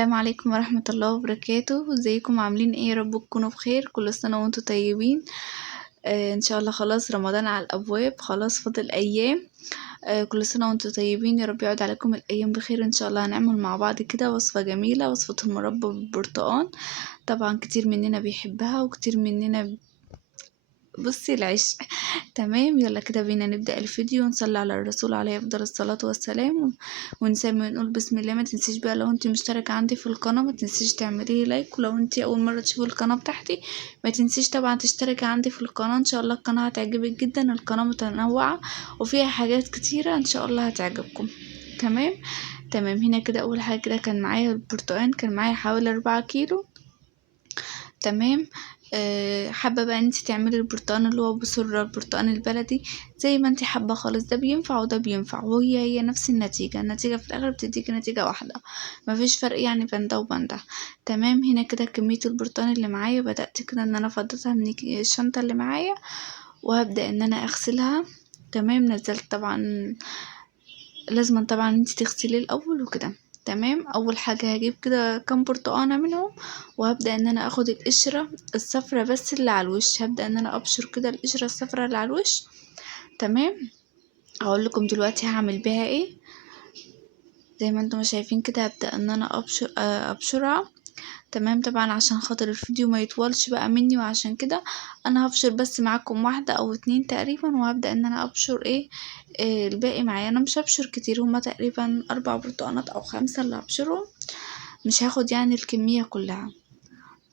السلام عليكم ورحمة الله وبركاته. ازيكم عاملين ايه؟ يا رب تكونوا بخير. كل سنة وانتم طيبين. ان شاء الله خلاص رمضان على الابواب، خلاص فاضل ايام. كل سنة وانتم طيبين، يا رب يعود عليكم الايام بخير ان شاء الله. هنعمل مع بعض كده وصفة جميلة، وصفة المربى بالبرتقال. طبعا كتير مننا بيحبها وكتير مننا بصي العشق. تمام، يلا كده بينا نبدأ الفيديو ونصلي على الرسول عليه افضل الصلاة والسلام، ونسمي ونقول بسم الله. ما تنسيش بقى لو انت مشتركة عندي في القناة ما تنسيش تعملي لايك، ولو انت اول مرة تشوفي القناة بتاعتي ما تنسيش طبعا تشتركي عندي في القناة. ان شاء الله القناة هتعجبك جدا، القناة متنوعة وفيها حاجات كتيرة ان شاء الله هتعجبكم. تمام. هنا كده اول حاجة كده كان معايا البرتقال، كان معايا حوالي 4 كيلو. تمام. حابة بقى انت تعملي البرتقال اللي هو بسرة، البرتقال البلدي زي ما انت حابة خالص. ده بينفع وده بينفع، وهي نفس النتيجة في الاخر بتديكي نتيجة واحدة، مفيش فرق يعني بين ده وبين ده. تمام. هنا كده كمية البرتقال اللي معايا بدأت كده ان انا فضيتها من الشنطة اللي معايا، وهبدأ ان انا اغسلها. تمام. نزلت طبعا، لازم طبعا انت تغسليه الاول وكده. تمام. اول حاجه هجيب كده كام برتقانه منهم، وهبدا ان انا اخد القشره الصفرة بس اللي على الوش، هبدا ان انا ابشر كده القشره الصفرة اللي على الوش. تمام. هقول لكم دلوقتي هعمل بيها ايه. زي ما انتم شايفين كده هبدا ان انا ابشرها. تمام. طبعا عشان خاطر الفيديو ما يطولش بقى مني، وعشان كده انا هبشر بس معاكم 1 أو 2 تقريبا، وهبدأ ان انا ابشر الباقي معايا. انا مش هبشر كتير، هما تقريبا 4 برتقانات او 5 اللي هبشرهم، مش هاخد يعني الكمية كلها.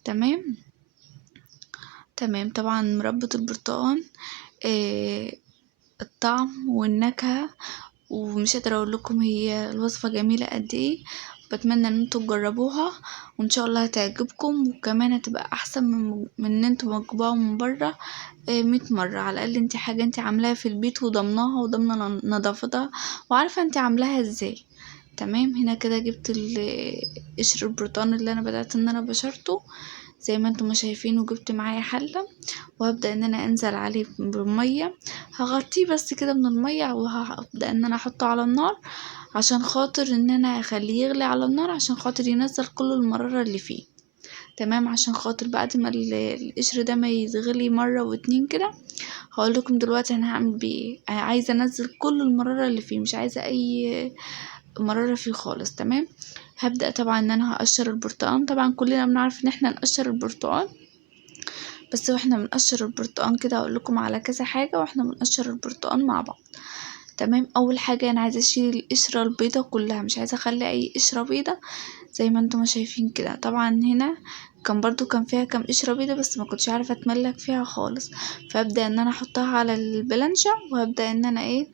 تمام. طبعا مربى البرتقال الطعم والنكهة، ومش قادرة اقول لكم هي الوصفة جميلة قد ايه. بتمنى ان انتوا تجربوها وان شاء الله هتعجبكم، وكمان هتبقى احسن من ان انتوا تجيبوها من بره 100 مرة. على الاقل انت حاجة انت عاملاها في البيت وضمناها وضمنة نظافتها وعارفة انت عاملاها ازاي. تمام. هنا كده جبت قشر البرتقال اللي انا بدأت ان انا بشرته زي ما انتم شايفين، وجبت معايا حلة، وهبدأ ان انا انزل عليه بالمية. هغطيه بس كده من المية، وهبدأ ان انا احطه على النار عشان خاطر ان انا اخليه يغلي على النار، عشان خاطر ينزل كل المرارة اللي فيه. تمام. عشان خاطر بعد ما القشر ده ما يتغلي مرة واتنين كده، هقول لكم دلوقتي انا هعمل بيه ايه. عايزة انزل كل المرارة اللي فيه، مش عايزة اي مرارة فيه خالص. تمام. هبدأ طبعا ان انا هقشر البرتقال. طبعا كلنا بنعرف ان احنا نقشر البرتقال، بس واحنا بنقشر البرتقال كده اقول لكم على كذا حاجه واحنا بنقشر البرتقال مع بعض. تمام. اول حاجه انا عايزه اشيل القشره البيضه كلها، مش عايزه اخلي اي قشره بيضه زي ما انتم شايفين كده. طبعا هنا كان فيها كام قشره بيضه، بس ما كنتش عارفه اتملك فيها خالص، فابدا ان انا احطها على البلانشة، وهبدا ان انا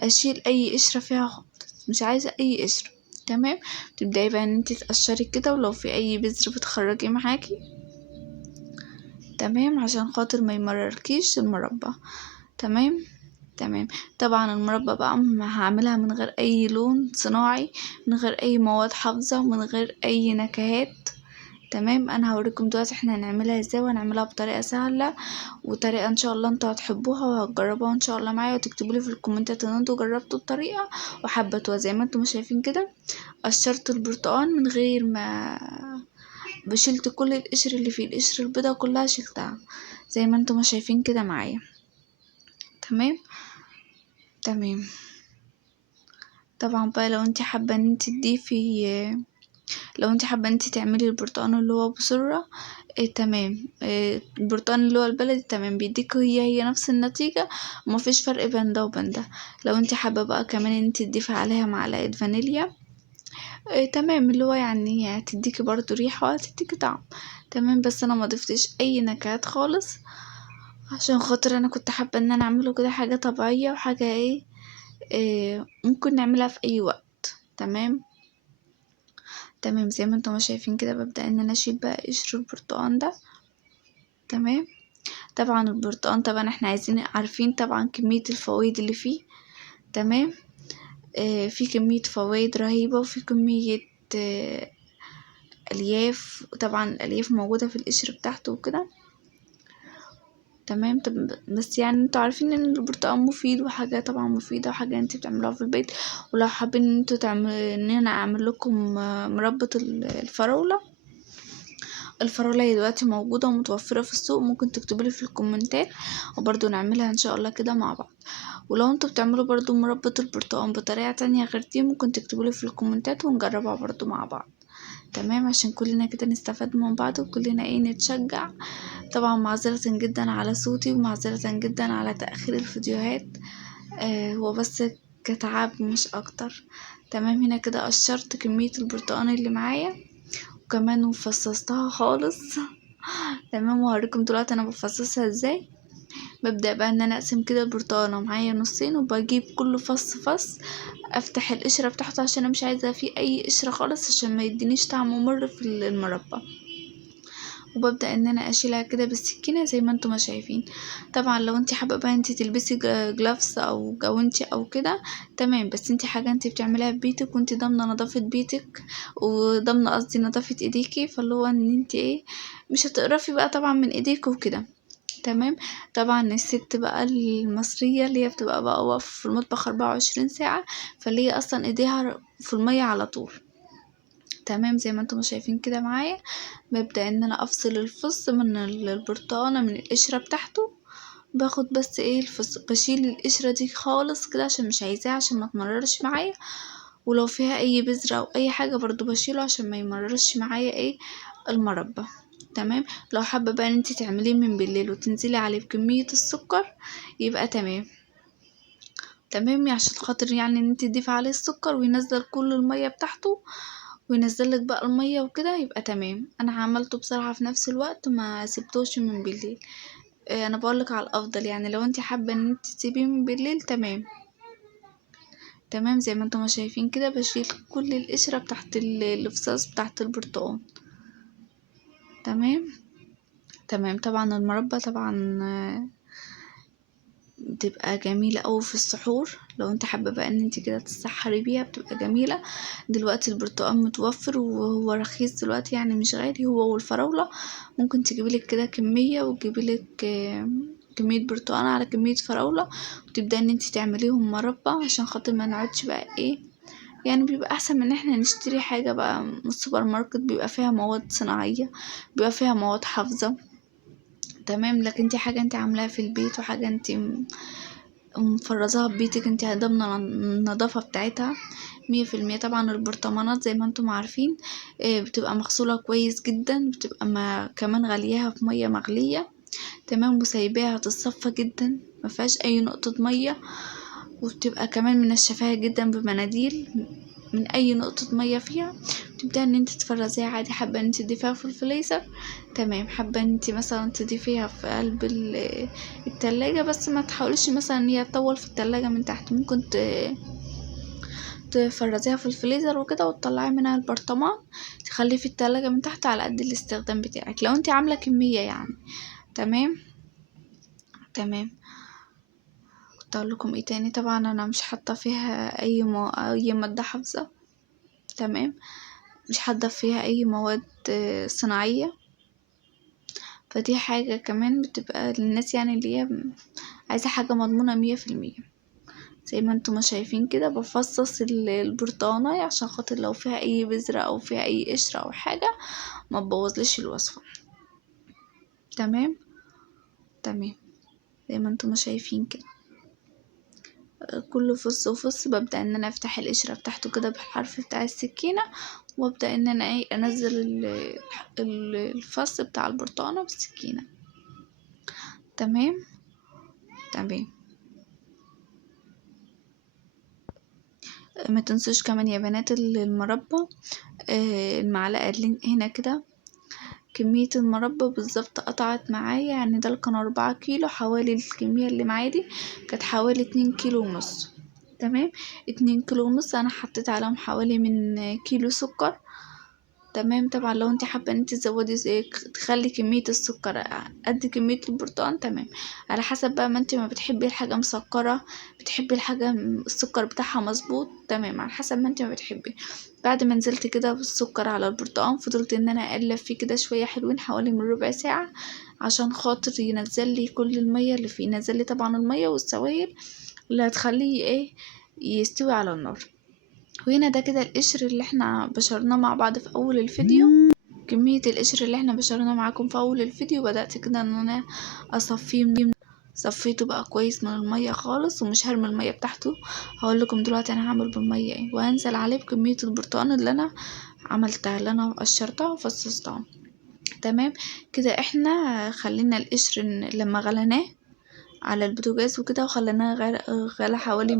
اشيل اي قشره فيها خالص، مش عايزه اي قشره. تمام. تبداي بقى ان انت تقشري كده، ولو في اي بذر بتخرجي معاكي. تمام. عشان خاطر ما يمرركيش المربى. تمام. طبعا المربى بقى هعملها من غير اي لون صناعي، من غير اي مواد حافظة، من غير اي نكهات. تمام. انا هوريكم دلوقتي احنا هنعملها ازاي، وهنعملها بطريقة سهلة، وطريقة ان شاء الله انتوا هتحبوها وهتجربوها ان شاء الله معايا، وتكتبوا لي في الكومنتات ان انتوا جربتوا الطريقة وحبتوها. زي ما انتم شايفين كده قشرت البرتقال من غير ما بشلت كل القشر اللي فيه، القشر البيضة كلها شلتها زي ما انتم شايفين كده معايا. تمام. طبعا بقى لو انت حابة ان انت تضيفي، لو انت حابة ان انت تعملي البرتقال اللي هو بسرة تمام. البرتقال اللي هو البلدي تمام بيديك هي نفس النتيجة، ومفيش فرق بين ده وبين ده. لو انت حابة بقى كمان ان انت تضيفي عليها معلقة فانيليا تمام، اللي هو يعني هتديكي برضو ريحة وهتديكي طعم. تمام. بس انا ما ضفتش اي نكهات خالص، عشان خاطر انا كنت حابة ان انا اعمله كده حاجة طبيعية وحاجة ممكن نعملها في اي وقت. تمام. زي ما انتم شايفين كده ببدأ ان انا اشيل بقى قشر البرتقال ده. تمام. طبعا البرتقال طبعا احنا عارفين طبعا كمية الفوائد اللي فيه. تمام. في كمية فوائد رهيبة، وفي كمية الياف. طبعا الالياف موجودة في القشر بتاعته وكده. تمام. بس يعني انتوا عارفين ان البرتقال مفيد، وحاجة طبعا مفيدة، وحاجة انت بتعملوها في البيت. ولو حابين ان انتوا تعملوا ان انا اعمل لكم مربى الفراولة هي دلوقتي موجودة ومتوفرة في السوق، ممكن تكتبولي في الكومنتات وبرضو نعملها ان شاء الله كده مع بعض. ولو انتوا بتعملوا برضو مربى البرتقال بطريقة تانية غير دي، ممكن تكتبولي في الكومنتات ونجربها برضو مع بعض. تمام، عشان كلنا كده نستفاد من بعض، وكلنا نتشجع. طبعا معذرة جدا على صوتي، ومعذرة جدا على تأخير الفيديوهات. هو بس كتعب مش اكتر. تمام، هنا كده قشرت كمية البرتقال اللي معايا، وكمان مفصصتها خالص. تمام، وهوريكم دلوقتي انا بفصصها ازاي. ببدأ بقى ان انا اقسم كده البرتقانة معايا نصين، وبجيب كل فص افتح القشرة بتاعته، عشان انا مش عايزة فيه اي قشرة خالص، عشان ما يدينيش طعم ممر في المربى. وببدأ ان انا اشيلها كده بالسكينة زي ما انتم ما شايفين. طبعا لو انت حابة بقى انت تلبسي جلافز او جوانتي او كده، تمام، بس انت حاجة انت بتعمليها في بيتك، وانت ضامنة نظافة بيتك، وضامنة قصدي نظافة ايديكي، فاللي هو ان انت مش هتقرفي بقى طبعا من ايديك وكده. تمام. طبعا الست بقى المصرية اللي هي بتبقى بقى واقفة في المطبخ 24 ساعة، فاللي هي اصلا ايديها في المية على طول. تمام، زي ما انتم شايفين كده معايا. ببدأ ان انا افصل الفص من البرتقانة من القشرة بتاعته. باخد بس الفص، بشيل القشرة دي خالص كده عشان مش عايزاها، عشان ما تمررش معايا. ولو فيها اي بذرة او اي حاجة برضو بشيله، عشان ما يمررش معايا المربى. تمام. لو حابة بقى ان انتي تعمليه من بالليل وتنزلي عليه بكمية السكر، يبقى تمام. تمام، عشان خاطر يعني ان انتي تضيفي عليه السكر وينزل كل المية بتاعته، وينزلك بقى المية وكده، يبقى تمام. انا عملته بصراحة في نفس الوقت، ما سبتوش من بالليل. انا بقولك على الافضل، يعني لو انتي حابة ان انتي تسيبيه من بالليل، تمام. تمام، زي ما انتم شايفين كده بشيل كل القشرة بتاعت الفصاص بتاعت البرتقال. تمام. تمام، طبعا المربى طبعا بتبقى جميلة اوي في السحور، لو انت حابة بقى ان انت كده تسحري بيها بتبقى جميلة. دلوقتي البرتقال متوفر وهو رخيص دلوقتي، يعني مش غالي، هو والفراولة. ممكن تجيبيلك كده كمية، وتجيبيلك كمية برتقال على كمية فراولة، وتبدأ ان انت تعمليهم مربى، عشان خاطر ما نقعدش بقى يعني بيبقى احسن من ان احنا نشتري حاجة بقى من السوبر ماركت، بيبقى فيها مواد صناعية، بيبقى فيها مواد حافظة. تمام، لكن دي حاجة انت عاملاها في البيت، وحاجة انت مفرزاها ببيتك، انت ضامنة النظافة بتاعتها 100%. طبعا البرطمانات زي ما انتم عارفين بتبقى مغسولة كويس جدا، بتبقى كمان غليها في مية مغلية. تمام، وسايباها تتصفى جدا، مفيهاش اي نقطة مية، وبتبقى كمان منشفاها جدا بمناديل من اي نقطة مية فيها. تبدأ ان انت تفرزيها عادي، حابة ان انت تضيفيها في الفريزر، تمام. حابة ان انت مثلا تضيفيها في قلب التلاجة، بس ما تحاوليش مثلا ان هي تطول في التلاجة من تحت، ممكن تفرزيها في الفريزر وكده، وتطلعي منها البرطمان، تخليه في التلاجة من تحت على قد الاستخدام بتاعك، لو انت عاملة كمية يعني. تمام. تمام، كنت اقول لكم تاني. طبعا انا مش حاطه فيها اي ماده حافظه. تمام، مش حاطه فيها اي مواد صناعيه، فدي حاجه كمان بتبقى للناس يعني اللي هي عايزه حاجه مضمونه 100%. زي ما انتم شايفين كده بفصص البرتقانه، عشان خاطر لو فيها اي بذره او فيها اي قشره او حاجه ما تبوظليش الوصفه. تمام. تمام، زي ما انتم شايفين كده كل فص وفص ببدأ ان انا افتح القشرة بتاعته كده بالحرف بتاع السكينة، وابدأ ان انا انزل الفص بتاع البرتقانة بالسكينة. تمام. تمام، ما تنسوش كمان يا بنات المربى المعلقة اللي هنا كده كمية المربى بالظبط قطعت معايا، يعني ده كان 4 كيلو، حوالي الكمية اللي معايا دي كانت حوالي 2 كيلو ونص. تمام، 2 كيلو ونص، انا حطيت عليهم حوالي من كيلو سكر. تمام، طبعا لو انت حابه ان انت تزودي تخلي كميه السكر قد كميه البرتقال، تمام. على حسب بقى ما انت ما بتحبي الحاجه مسكره، بتحبي الحاجه السكر بتاعها مظبوط، تمام، على حسب ما انت ما بتحبي. بعد ما نزلت كده بالسكر على البرتقال، فضلت ان انا اقلب فيه كده شويه حلوين، حوالي من ربع ساعه، عشان خاطر ينزل لي كل المية اللي فيه، ينزل لي طبعا المية والسوائل اللي هتخليه ايه يستوي على النار. وهنا ده كده القشر اللي احنا بشرناه مع بعض في اول الفيديو، كمية القشر اللي احنا بشرناه معاكم في اول الفيديو. بدأت كده ان انا اصفيه صفيته بقى كويس من المية خالص، ومش هرمي المية بتاعته. هقول لكم دلوقتي انا هعمل بالمية ايه، وهنزل عليه بكمية البرتقال اللي انا عملتها، اللي انا قشرتها وفصصتها. تمام كده احنا خلينا القشر لما غليناه على البوتاجاز وكده، وخليناه غلى حوالي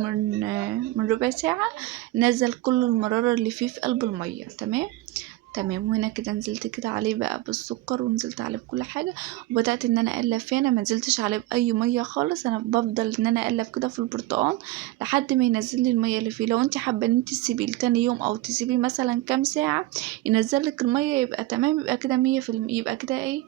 من ربع ساعة، نزل كل المرارة اللي فيه في قلب المية. تمام. وهنا كده نزلت كده عليه بقى بالسكر، ونزلت عليه بكل حاجه، وبدات ان انا اقلب فيه. انا ما نزلتش عليه باي ميه خالص، انا بفضل ان انا اقلب كده في البرتقال لحد ما ينزل لي الميه اللي فيه. لو انت حابه ان انت تسيبيه لتاني يوم او تسيبيه مثلا كام ساعه ينزل لك الميه، يبقى تمام، يبقى كده 100%، يبقى كده ايه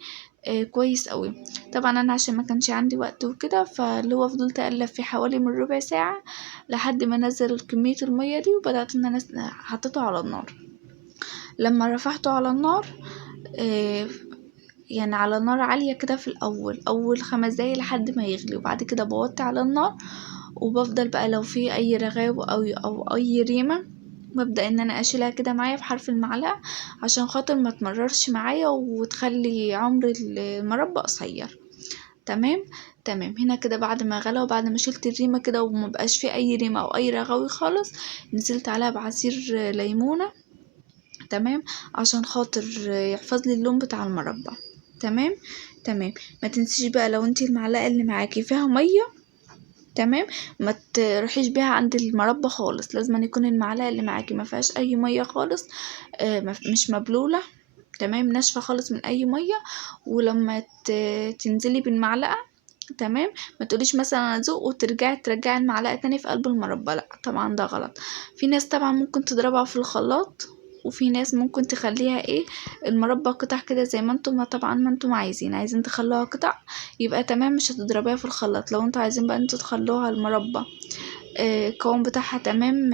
كويس قوي. طبعا انا عشان ما كانش عندي وقت وكده، فاللي هو فضلت اقلب فيه حوالي من ربع ساعه لحد ما نزل كميه الميه دي، وبدات ان انا حطيته على النار. لما رفعته على النار يعني على نار عالية كده في أول 5 دقايق لحد ما يغلي، وبعد كده بوطي على النار، وبفضل بقى لو في أي رغاوة أو أي ريمة ببدأ إن أنا أشيلها كده معايا بحرف المعلقة، عشان خاطر ما تمررش معايا وتخلي عمر المربى قصير. تمام. هنا كده بعد ما غلى وبعد ما شلت الريمة كده ومبقاش فيه أي ريمة أو أي رغاوي خالص، نزلت عليها بعصير ليمونة. تمام، عشان خاطر يحفظ لي اللون بتاع المربى. تمام. ما تنسيش بقى لو انتي المعلقه اللي معاكي فيها ميه، تمام، ما تروحيش بيها عند المربى خالص، لازم يكون المعلقه اللي معاكي ما فيهاش اي ميه خالص، مش مبلوله، تمام، ناشفه خالص من اي ميه. ولما تنزلي بالمعلقه، تمام، ما تقوليش مثلا ادوق وترجعي المعلقه تاني في قلب المربى، لا طبعا ده غلط. في ناس طبعا ممكن تضربها في الخلاط، وفي ناس ممكن تخليها المربى قطع كده زي ما انتم، طبعا ما انتم عايزين تخلوها قطع يبقى تمام، مش هتضربيها في الخلاط. لو انتوا عايزين بقى انتوا تخلوها المربى القوام بتاعها تمام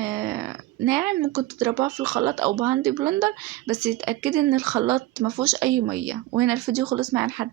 ناعم، ممكن تضربوها في الخلاط او بهاند بلندر، بس تتاكدي ان الخلاط ما فيهوش اي ميه. وهنا الفيديو خلص معايا لحد